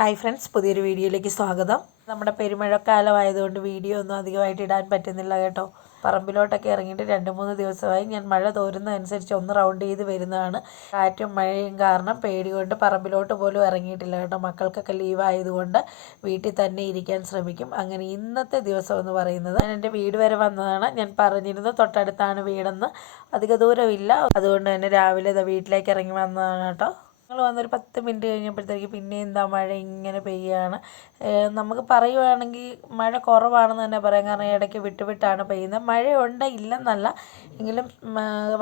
Hi friends, പുതിയൊരു വീഡിയോയിലേക്ക് സ്വാഗതം. നമ്മുടെ പെരുമഴക്കാലമായതുകൊണ്ട് വീഡിയോ ഒന്നും അധികമായിട്ട് ഇടാൻ പറ്റുന്നില്ല കേട്ടോ. പറമ്പിലോട്ടൊക്കെ ഇറങ്ങിയിട്ട് 2-3 ദിവസമായി. ഞാൻ മഴ തോരുന്നതനുസരിച്ച് ഒന്ന് റൗണ്ട് ചെയ്ത് വരുന്നതാണ്. കാറ്റും മഴയും കാരണം പേടി കൊണ്ട് പറമ്പിലോട്ട് പോലും ഇറങ്ങിയിട്ടില്ല കേട്ടോ. മക്കൾക്കൊക്കെ ലീവ് ആയതുകൊണ്ട് വീട്ടിൽ തന്നെ ഇരിക്കാൻ ശ്രമിക്കും. അങ്ങനെ ഇന്നത്തെ ദിവസം എന്ന് പറയുന്നത്, ഞാൻ എൻ്റെ വീട് വരെ വന്നതാണ്. ഞാൻ പറഞ്ഞിരുന്നു തൊട്ടടുത്താണ് വീടെന്ന്. അധിക ദൂരമില്ല, അതുകൊണ്ട് തന്നെ രാവിലെ വീട്ടിലേക്ക് ഇറങ്ങി വന്നതാണ് കേട്ടോ. ഞങ്ങൾ വന്നൊരു 10 മിനിറ്റ് കഴിഞ്ഞപ്പോഴത്തേക്ക് പിന്നെ എന്താ മഴ ഇങ്ങനെ പെയ്യുകയാണ്. നമുക്ക് പറയുവാണെങ്കിൽ മഴ കുറവാണെന്ന് തന്നെ പറയാം. കാരണം ഇടയ്ക്ക് വിട്ടുവിട്ടാണ് പെയ്യുന്നത്. മഴയുണ്ട്, ഇല്ലെന്നല്ല. എങ്കിലും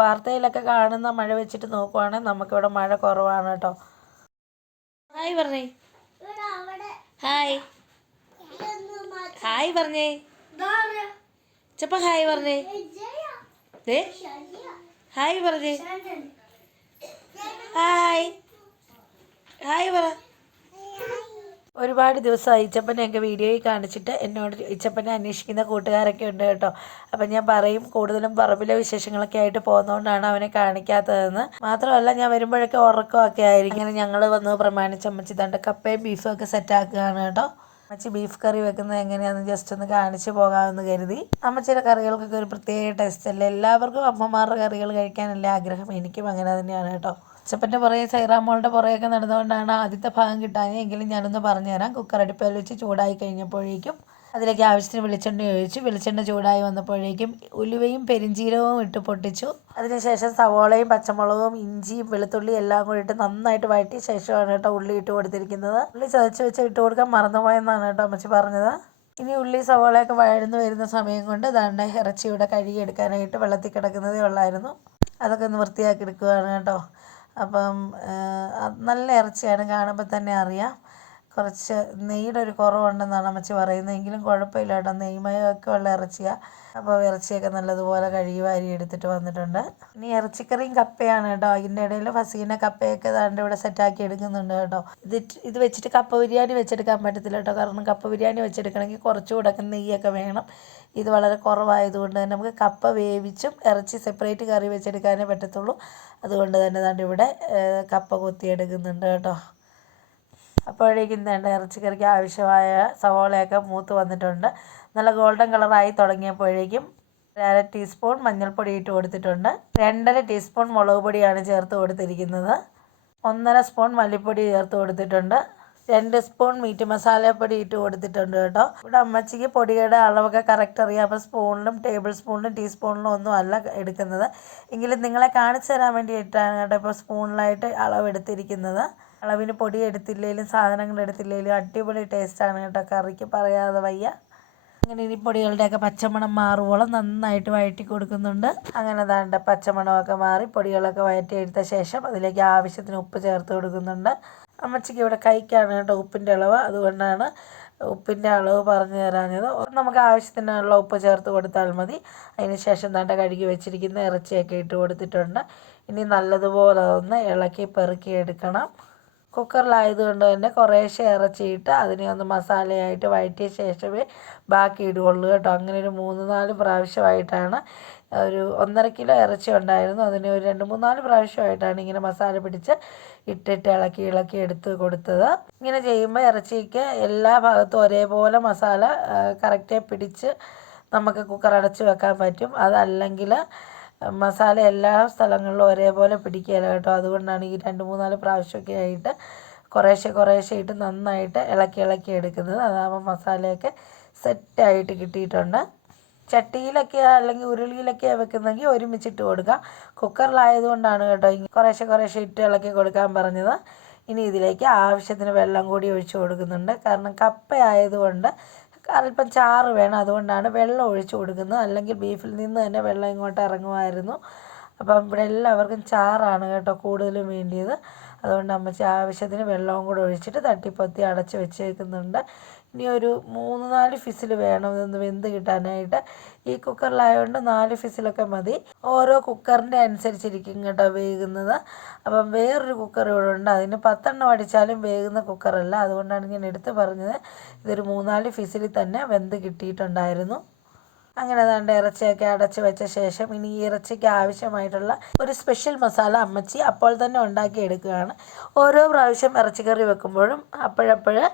വാർത്തയിലൊക്കെ കാണുന്ന മഴ വെച്ചിട്ട് നോക്കുവാണെങ്കിൽ നമുക്കിവിടെ മഴ കുറവാണ് കേട്ടോ. ഹായ് പറഞ്ഞേ, ഹായ് ഹായ് പറഞ്ഞേ, ചപ്പ ഹായ് പറഞ്ഞേ, ഹായ് പറഞ്ഞേ, ഹായ് ഹായ് പറ. ഒരുപാട് ദിവസമായി ഇച്ചപ്പനെയൊക്കെ വീഡിയോയിൽ കാണിച്ചിട്ട് എന്നോട് ഇച്ചപ്പനെ അന്വേഷിക്കുന്ന കൂട്ടുകാരൊക്കെ ഉണ്ട് കേട്ടോ. അപ്പം ഞാൻ പറയും കൂടുതലും പറമ്പിലെ വിശേഷങ്ങളൊക്കെ ആയിട്ട് പോകുന്നതുകൊണ്ടാണ് അവനെ കാണിക്കാത്തതെന്ന്. മാത്രമല്ല ഞാൻ വരുമ്പോഴൊക്കെ ഉറക്കമൊക്കെ ആയിരിക്കും. അങ്ങനെ ഞങ്ങൾ വന്ന് പ്രമാണിച്ച് അമ്മച്ചി തണ്ട് കപ്പയും ബീഫും ഒക്കെ സെറ്റാക്കുകയാണ് കേട്ടോ. അമ്മച്ചി ബീഫ് കറി വെക്കുന്നത് എങ്ങനെയാണെന്ന് ജസ്റ്റ് ഒന്ന് കാണിച്ച് പോകാമെന്ന് കരുതി. അമ്മച്ചിയുടെ കറികൾക്കൊക്കെ ഒരു പ്രത്യേക ടേസ്റ്റ് അല്ലേ. എല്ലാവർക്കും അമ്മമാരുടെ കറികൾ കഴിക്കാനല്ലേ ആഗ്രഹം. എനിക്കും അങ്ങനെ തന്നെയാണ് കേട്ടോ. അച്ചപ്പൻ്റെ പുറകെ സൈറാമോളുടെ പുറകെയൊക്കെ നടന്നുകൊണ്ടാണ് ആദ്യത്തെ ഭാഗം കിട്ടാഞ്ഞത്. എങ്കിലും ഞാനൊന്ന് പറഞ്ഞുതരാം. കുക്കർ അടുപ്പിൽ വെച്ച് ചൂടായി കഴിഞ്ഞപ്പോഴേക്കും അതിലേക്ക് ആവശ്യത്തിന് വെളിച്ചെണ്ണ ഒഴിച്ചു. വെളിച്ചെണ്ണ ചൂടായി വന്നപ്പോഴേക്കും ഉലുവയും പെരിഞ്ചീരകവും ഇട്ട് പൊട്ടിച്ചു. അതിനുശേഷം സവോളയും പച്ചമുളകും ഇഞ്ചിയും വെളുത്തുള്ളിയും എല്ലാം കൂടി ഇട്ട് നന്നായിട്ട് വഴറ്റിയ ശേഷമാണ് കേട്ടോ ഉള്ളി ഇട്ട് കൊടുത്തിരിക്കുന്നത്. ഉള്ളി ചതച്ച് വെച്ച് ഇട്ട് കൊടുക്കാൻ മറന്നുപോയെന്നാണ് കേട്ടോ അമ്മച്ചി പറഞ്ഞത്. ഇനി ഉള്ളി സവോളയൊക്കെ വഴന്നു വരുന്ന സമയം കൊണ്ട് ദാണ്ട ഇറച്ചിയുടെ കഴുകിയെടുക്കാനായിട്ട് വെള്ളത്തിൽ കിടക്കുന്നതേ ഉള്ളായിരുന്നു. അതൊക്കെ ഒന്ന് വൃത്തിയാക്കി എടുക്കുകയാണ് കേട്ടോ. അപ്പം നല്ല ഇറച്ചിയാണ്, കാണുമ്പോൾ തന്നെ അറിയാം. കുറച്ച് നെയ്യുടെ ഒരു കുറവുണ്ടെന്നാണ് അമ്മച്ചി പറയുന്നത്. എങ്കിലും കുഴപ്പമില്ല കേട്ടോ, നെയ്മയമൊക്കെ ഉള്ള ഇറച്ചിയാണ്. അപ്പോൾ ഇറച്ചിയൊക്കെ നല്ലതുപോലെ കഴുകി വാരി എടുത്തിട്ട് വന്നിട്ടുണ്ട്. ഇനി ഇറച്ചിക്കറിയും കപ്പയാണ് കേട്ടോ. അതിൻ്റെ ഇടയിൽ ഫസീന കപ്പയൊക്കെ ദാണ്ട് ഇവിടെ സെറ്റാക്കി എടുക്കുന്നുണ്ട് കേട്ടോ. ഇത് വെച്ചിട്ട് കപ്പ ബിരിയാണി വെച്ചെടുക്കാൻ പറ്റത്തില്ല കേട്ടോ. കാരണം കപ്പ ബിരിയാണി വെച്ചെടുക്കണമെങ്കിൽ കുറച്ചുകൂടെ നെയ്യൊക്കെ വേണം. ഇത് വളരെ കുറവായതുകൊണ്ട് തന്നെ നമുക്ക് കപ്പ വേവിച്ചും ഇറച്ചി സെപ്പറേറ്റ് കറി വെച്ചെടുക്കാനേ പറ്റത്തുള്ളൂ. അതുകൊണ്ട് തന്നെ ദാണ്ട് ഇവിടെ കപ്പ കൊത്തിയെടുക്കുന്നുണ്ട് കേട്ടോ. അപ്പോഴേക്കും വേണ്ട ഇറച്ചിക്കറിക്ക് ആവശ്യമായ സവോളയൊക്കെ മൂത്ത് വന്നിട്ടുണ്ട്. നല്ല ഗോൾഡൻ കളറായി തുടങ്ങിയപ്പോഴേക്കും 1/2 ടീസ്പൂൺ മഞ്ഞൾപ്പൊടി ഇട്ട് കൊടുത്തിട്ടുണ്ട്. 2.5 ടീസ്പൂൺ മുളക് പൊടിയാണ് ചേർത്ത് കൊടുത്തിരിക്കുന്നത്. 1.5 സ്പൂൺ മല്ലിപ്പൊടി ചേർത്ത് കൊടുത്തിട്ടുണ്ട്. 2 സ്പൂൺ മീറ്റ് മസാലപ്പൊടി ഇട്ട് കൊടുത്തിട്ടുണ്ട് കേട്ടോ. ഇവിടെ അമ്മച്ചിക്ക് പൊടിയുടെ അളവൊക്കെ കറക്റ്റ് അറിയാം. അപ്പോൾ സ്പൂണിലും ടേബിൾ സ്പൂണിലും ടീസ്പൂണിലും ഒന്നും അല്ല എടുക്കുന്നത്. എങ്കിലും നിങ്ങളെ കാണിച്ചു തരാൻ വേണ്ടിയിട്ടാണ് കേട്ടോ ഇപ്പോൾ സ്പൂണിലായിട്ട് അളവെടുത്തിരിക്കുന്നത്. അളവിന് പൊടി എടുത്തില്ലെങ്കിലും സാധനങ്ങൾ എടുത്തില്ലെങ്കിലും അടിപൊളി ടേസ്റ്റാണ് കേട്ടോ. കറിക്ക് പറയാതെ വയ്യ. അങ്ങനെ ഇനി പൊടികളുടെയൊക്കെ പച്ചമണം മാറുവോളം നന്നായിട്ട് വഴറ്റി കൊടുക്കുന്നുണ്ട്. അങ്ങനെ ദാണ്ട പച്ചമണമൊക്കെ മാറി പൊടികളൊക്കെ വഴറ്റിയെടുത്ത ശേഷം അതിലേക്ക് ആവശ്യത്തിന് ഉപ്പ് ചേർത്ത് കൊടുക്കുന്നുണ്ട്. അമ്മച്ചിക്ക് ഇവിടെ കൈക്കാണ് കേട്ടോ ഉപ്പിൻ്റെ അളവ്, അതുകൊണ്ടാണ് ഉപ്പിൻ്റെ അളവ് പറഞ്ഞു തരാഞ്ഞത്. നമുക്ക് ആവശ്യത്തിനുള്ള ഉപ്പ് ചേർത്ത് കൊടുത്താൽ മതി. അതിന് ശേഷം ദാണ്ട കഴുകി വെച്ചിരിക്കുന്ന ഇറച്ചിയൊക്കെ ഇട്ട് കൊടുത്തിട്ടുണ്ട്. ഇനി നല്ലതുപോലെ ഒന്ന് ഇളക്കി പെറുക്കി എടുക്കണം. കുക്കറിലായതുകൊണ്ട് തന്നെ കുറേശ്ശെ ഇറച്ചിയിട്ട് അതിനെ ഒന്ന് മസാലയായിട്ട് വഴറ്റിയ ശേഷമേ ബാക്കി ഇടുകയുള്ളൂ കേട്ടോ. അങ്ങനെ ഒരു 3-4 പ്രാവശ്യമായിട്ടാണ്, ഒരു 1.5 കിലോ ഇറച്ചി ഉണ്ടായിരുന്നു. അതിന് ഒരു 2-3-4 പ്രാവശ്യമായിട്ടാണ് ഇങ്ങനെ മസാല പിടിച്ച് ഇട്ടിട്ട് ഇളക്കി എടുത്ത് കൊടുത്തത്. ഇങ്ങനെ ചെയ്യുമ്പോൾ ഇറച്ചിക്ക് എല്ലാ ഭാഗത്തും ഒരേപോലെ മസാല കറക്റ്റായി പിടിച്ച് നമുക്ക് കുക്കർ അടച്ച് വെക്കാൻ പറ്റും. അതല്ലെങ്കിൽ മസാല എല്ലാ സ്ഥലങ്ങളിലും ഒരേപോലെ പിടിക്കുകയില്ല കേട്ടോ. അതുകൊണ്ടാണ് ഈ 2-3-4 പ്രാവശ്യമൊക്കെ ആയിട്ട് കുറേശ്ശെ ഇട്ട് നന്നായിട്ട് ഇളക്കി എടുക്കുന്നത്. അതാകുമ്പോൾ മസാലയൊക്കെ സെറ്റായിട്ട് കിട്ടിയിട്ടുണ്ട്. ചട്ടിയിലൊക്കെ അല്ലെങ്കിൽ ഉരുളിയിലൊക്കെ വെക്കുന്നെങ്കിൽ ഒരുമിച്ചിട്ട് കൊടുക്കാം. കുക്കറിലായതുകൊണ്ടാണ് കേട്ടോ കുറേശ്ശെ ഇട്ട് ഇളക്കി കൊടുക്കാൻ പറഞ്ഞത്. ഇനി ഇതിലേക്ക് ആവശ്യത്തിന് വെള്ളം കൂടി ഒഴിച്ച് കൊടുക്കുന്നുണ്ട്. കാരണം കപ്പ ആയതുകൊണ്ട് അല്പം ചാറ് വേണം, അതുകൊണ്ടാണ് വെള്ളം ഒഴിച്ച് കൊടുക്കുന്നത്. അല്ലെങ്കിൽ ബീഫിൽ നിന്ന് തന്നെ വെള്ളം ഇങ്ങോട്ട് ഇറങ്ങുമായിരുന്നു. അപ്പം ഇവിടെ എല്ലാവർക്കും ചാറാണ് കേട്ടോ കൂടുതലും വേണ്ടിയത്. അതുകൊണ്ട് അമ്മച്ചി ആവശ്യത്തിന് വെള്ളവും കൂടെ ഒഴിച്ചിട്ട് തട്ടിപ്പൊത്തി അടച്ച് വെച്ചേക്കുന്നുണ്ട്. ഇനി ഒരു 3-4 ഫിസിൽ വേണം ഇതൊന്ന് വെന്ത് കിട്ടാനായിട്ട്. ഈ കുക്കറിലായതുകൊണ്ട് 4 ഫിസിലൊക്കെ മതി. ഓരോ കുക്കറിൻ്റെ അനുസരിച്ചിരിക്കും കേട്ടോ വേകുന്നത്. അപ്പം വേറൊരു കുക്കർ ഇവിടെ ഉണ്ട്, അതിന് 10 എണ്ണം അടിച്ചാലും വേകുന്ന കുക്കറല്ല. അതുകൊണ്ടാണ് ഞാൻ എടുത്ത് പറഞ്ഞത്. ഇതൊരു 3-4 ഫിസിൽ തന്നെ വെന്ത് കിട്ടിയിട്ടുണ്ടായിരുന്നു. അങ്ങനെ ദാണ്ട് ഇറച്ചിയൊക്കെ അടച്ച് വെച്ച ശേഷം ഇനി ഈ ഇറച്ചിക്ക് ആവശ്യമായിട്ടുള്ള ഒരു സ്പെഷ്യൽ മസാല അമ്മച്ചി അപ്പോൾ തന്നെ ഉണ്ടാക്കി എടുക്കുകയാണ്. ഓരോ പ്രാവശ്യം ഇറച്ചിക്കറി വെക്കുമ്പോഴും അപ്പോഴപ്പോഴ്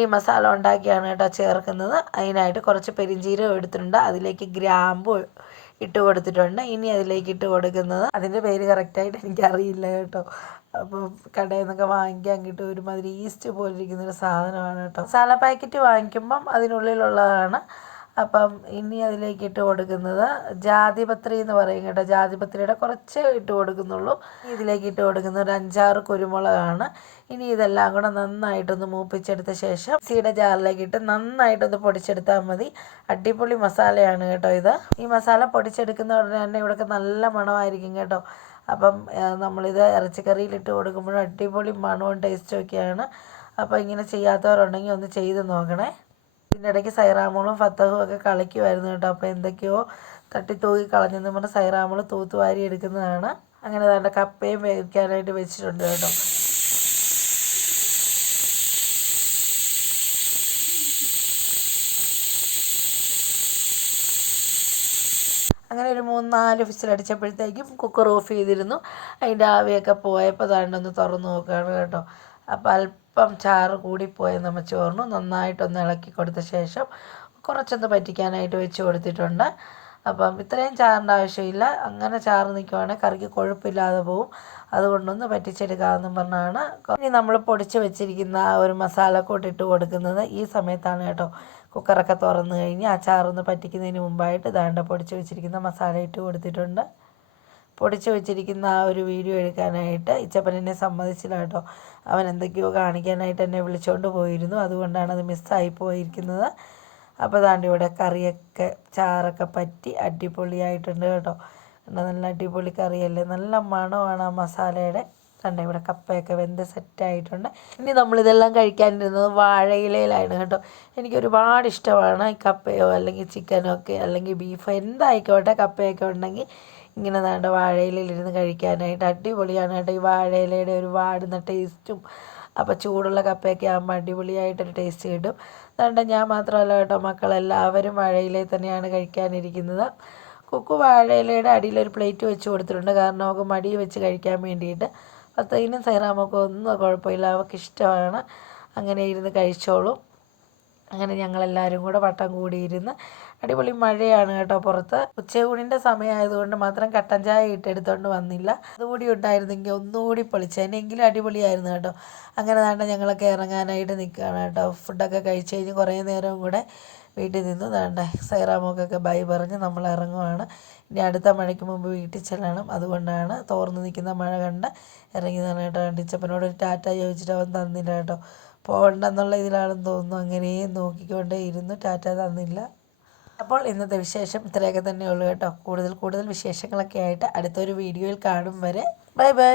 ഈ മസാല ഉണ്ടാക്കിയാണ് കേട്ടോ ചേർക്കുന്നത്. അതിനായിട്ട് കുറച്ച് പെരിഞ്ചീരകം എടുത്തിട്ടുണ്ട്, അതിലേക്ക് ഗ്രാമ്പു ഇട്ട് കൊടുത്തിട്ടുണ്ട്. ഇനി അതിലേക്ക് ഇട്ട് കൊടുക്കുന്നത്, അതിൻ്റെ പേര് കറക്റ്റായിട്ട് എനിക്കറിയില്ല കേട്ടോ, അപ്പം കടയിൽ നിന്നൊക്കെ വാങ്ങിക്കാൻ കിട്ടും, ഒരുമാതിരി ഈസ്റ്റ് പോലെ ഇരിക്കുന്നൊരു സാധനമാണ് കേട്ടോ. മസാല പാക്കറ്റ് വാങ്ങിക്കുമ്പം അതിനുള്ളിലുള്ളതാണ്. അപ്പം ഇനി അതിലേക്ക് ഇട്ട് കൊടുക്കുന്നത് ജാതിപത്രി എന്ന് പറയും കേട്ടോ, ജാതിപത്രിയുടെ കുറച്ച് ഇട്ട് കൊടുക്കുന്നുള്ളൂ. ഇതിലേക്ക് ഇട്ട് കൊടുക്കുന്നത് ഒരു 5-6 കുരുമുളകാണ്. ഇനി ഇതെല്ലാം കൂടെ നന്നായിട്ടൊന്ന് മൂപ്പിച്ചെടുത്ത ശേഷം മിക്സിയുടെ ജാറിലേക്ക് ഇട്ട് നന്നായിട്ടൊന്ന് പൊടിച്ചെടുത്താൽ മതി. അടിപൊളി മസാലയാണ് കേട്ടോ ഇത്. ഈ മസാല പൊടിച്ചെടുക്കുന്ന ഉടനെ തന്നെ ഇവിടെയൊക്കെ നല്ല മണമായിരിക്കും കേട്ടോ. അപ്പം നമ്മളിത് ഇറച്ചിക്കറിയിലിട്ട് കൊടുക്കുമ്പോഴും അടിപൊളി മണവും ടേസ്റ്റും ഒക്കെയാണ്. അപ്പോൾ ഇങ്ങനെ ചെയ്യാത്തവരുണ്ടെങ്കിൽ ഒന്ന് ചെയ്ത് നോക്കണേ. ഇതിൻ്റെ ഇടയ്ക്ക് സൈറാമോളും ഫത്തഹും ഒക്കെ കളിക്കുമായിരുന്നു കേട്ടോ. അപ്പോൾ എന്തൊക്കെയോ തട്ടിത്തൂക്കി കളഞ്ഞെന്ന് പറഞ്ഞ് സൈറാമോൾ തൂത്തുവാരി എടുക്കുന്നതാണ്. അങ്ങനെ വേണ്ട കപ്പയും വേവിക്കാനായിട്ട് വെച്ചിട്ടുണ്ട് കേട്ടോ. അങ്ങനെ ഒരു 3-4 വിസിലടിച്ചപ്പോഴത്തേക്കും കുക്കർ ഓഫ് ചെയ്തിരുന്നു. അതിൻ്റെ ആവിയൊക്കെ പോയപ്പോൾ താണ്ടൊന്ന് തുറന്ന് നോക്കുകയാണ് കേട്ടോ. അപ്പോൾ അല്പം ചാറ് കൂടിപ്പോയെന്ന് നമ്മൾ ചോറിന് നന്നായിട്ടൊന്ന് ഇളക്കി കൊടുത്ത ശേഷം കുറച്ചൊന്ന് പറ്റിക്കാനായിട്ട് വെച്ച് കൊടുത്തിട്ടുണ്ട്. അപ്പം ഇത്രയും ചാറിൻ്റെ ആവശ്യമില്ല, അങ്ങനെ ചാറ് നിൽക്കുവാണെങ്കിൽ കറിക്ക് കൊഴുപ്പില്ലാതെ പോവും, അതുകൊണ്ടൊന്ന് പറ്റിച്ചെടുക്കാമെന്നും പറഞ്ഞാണ്. ഇനി നമ്മൾ പൊടിച്ച് വെച്ചിരിക്കുന്ന ആ ഒരു മസാലക്കൂട്ട് ഇട്ട് കൊടുക്കുന്നത് ഈ സമയത്താണ് കേട്ടോ. കുക്കറൊക്കെ തുറന്ന് കഴിഞ്ഞ് ആ ചാറൊന്ന് പറ്റിക്കുന്നതിന് മുമ്പായിട്ട് ദാണ്ട പൊടിച്ച് വെച്ചിരിക്കുന്ന മസാല ഇട്ട് കൊടുത്തിട്ടുണ്ട്. പൊടിച്ച് വെച്ചിരിക്കുന്ന ആ ഒരു വീഡിയോ എടുക്കാനായിട്ട് ഇച്ചപ്പൻ എന്നെ സമ്മതിച്ചില്ല കേട്ടോ. അവൻ എന്തൊക്കെയോ കാണിക്കാനായിട്ട് എന്നെ വിളിച്ചുകൊണ്ട് പോയിരുന്നു, അതുകൊണ്ടാണ് അത് മിസ്സായി പോയിരിക്കുന്നത്. അപ്പോൾ ദാണ്ട് ഇവിടെ കറിയൊക്കെ ചാറൊക്കെ പറ്റി അടിപൊളിയായിട്ടുണ്ട് കേട്ടോ. നല്ല അടിപൊളി കറിയല്ലേ, നല്ല മണമാണ് ആ മസാലയുടെ. കണ്ട ഇവിടെ കപ്പയൊക്കെ വെന്ത് സെറ്റായിട്ടുണ്ട്. ഇനി നമ്മളിതെല്ലാം കഴിക്കാനിരുന്നത് വാഴയിലയിലാണ് കേട്ടോ. എനിക്ക് ഒരുപാട് ഇഷ്ടമാണ് ഈ കപ്പയോ അല്ലെങ്കിൽ ചിക്കനോ ഒക്കെ അല്ലെങ്കിൽ ബീഫോ എന്തായിക്കോട്ടെ, കപ്പയൊക്കെ ഉണ്ടെങ്കിൽ ഇങ്ങനെ വേണ്ട വാഴയിലയിലിരുന്ന് കഴിക്കാനായിട്ട് അടിപൊളിയാണ് കേട്ടോ. ഈ വാഴയിലയുടെ ഒരു വാടുന്ന ടേസ്റ്റും, അപ്പോൾ ചൂടുള്ള കപ്പയൊക്കെ ആകുമ്പോൾ അടിപൊളിയായിട്ടൊരു ടേസ്റ്റ് കിട്ടും. അതുകൊണ്ട് ഞാൻ മാത്രമല്ല കേട്ടോ, മക്കളെല്ലാവരും വാഴയിലയിൽ തന്നെയാണ് കഴിക്കാനിരിക്കുന്നത്. കുക്കു വാഴയിലയുടെ അടിയിലൊരു പ്ലേറ്റ് വെച്ച് കൊടുത്തിട്ടുണ്ട്, കാരണം അവൾക്ക് മടി വെച്ച് കഴിക്കാൻ വേണ്ടിയിട്ട്. ഫത്തഹിനും സൈറാമൊക്കെ ഒന്നും കുഴപ്പമില്ല, അവൾക്ക് ഇഷ്ടമാണ്, അങ്ങനെ ഇരുന്ന് കഴിച്ചോളും. അങ്ങനെ ഞങ്ങളെല്ലാവരും കൂടെ വട്ടം കൂടിയിരുന്ന്, അടിപൊളി മഴയാണ് കേട്ടോ പുറത്ത്. ഉച്ചയൂണിൻ്റെ സമയമായതുകൊണ്ട് മാത്രം കട്ടൻ ചായ ഇട്ടെടുത്തോണ്ട് വന്നില്ല, അതുകൂടി ഉണ്ടായിരുന്നെങ്കിൽ ഒന്നുകൂടി പൊളിച്ചതിനെങ്കിലും അടിപൊളിയായിരുന്നു കേട്ടോ. അങ്ങനെ വേണ്ട ഞങ്ങളൊക്കെ ഇറങ്ങാനായിട്ട് നിൽക്കുകയാണ് കേട്ടോ. ഫുഡൊക്കെ കഴിച്ച് കഴിഞ്ഞ് കുറേ നേരം കൂടെ വീട്ടിൽ നിന്ന് വേണ്ട സൈറാമോക്കൊക്കെ ബൈ പറഞ്ഞ് നമ്മൾ ഇറങ്ങുവാണ്. ഇനി അടുത്ത മഴയ്ക്ക് മുമ്പ് വീട്ടിൽ ചെല്ലണം, അതുകൊണ്ടാണ് തോർന്ന് നിൽക്കുന്ന മഴ കണ്ട് ഇറങ്ങിയതാണ് കേട്ടോ. കണ്ടിച്ചപ്പനോട് ഒരു ടാറ്റ ചോദിച്ചിട്ട് അവൻ തന്നില്ല കേട്ടോ. പോകണ്ടെന്നുള്ള ഇതിലാണെന്ന് തോന്നുന്നു, അങ്ങനെയും നോക്കിക്കൊണ്ടേ ഇരുന്നു, ടാറ്റ തന്നില്ല. അപ്പോൾ ഇന്നത്തെ വിശേഷം ഇത്രയൊക്കെ തന്നെ ഉള്ളൂ കേട്ടോ. കൂടുതൽ വിശേഷങ്ങളൊക്കെ ആയിട്ട് അടുത്തൊരു വീഡിയോയിൽ കാണും വരെ ബൈ ബൈ.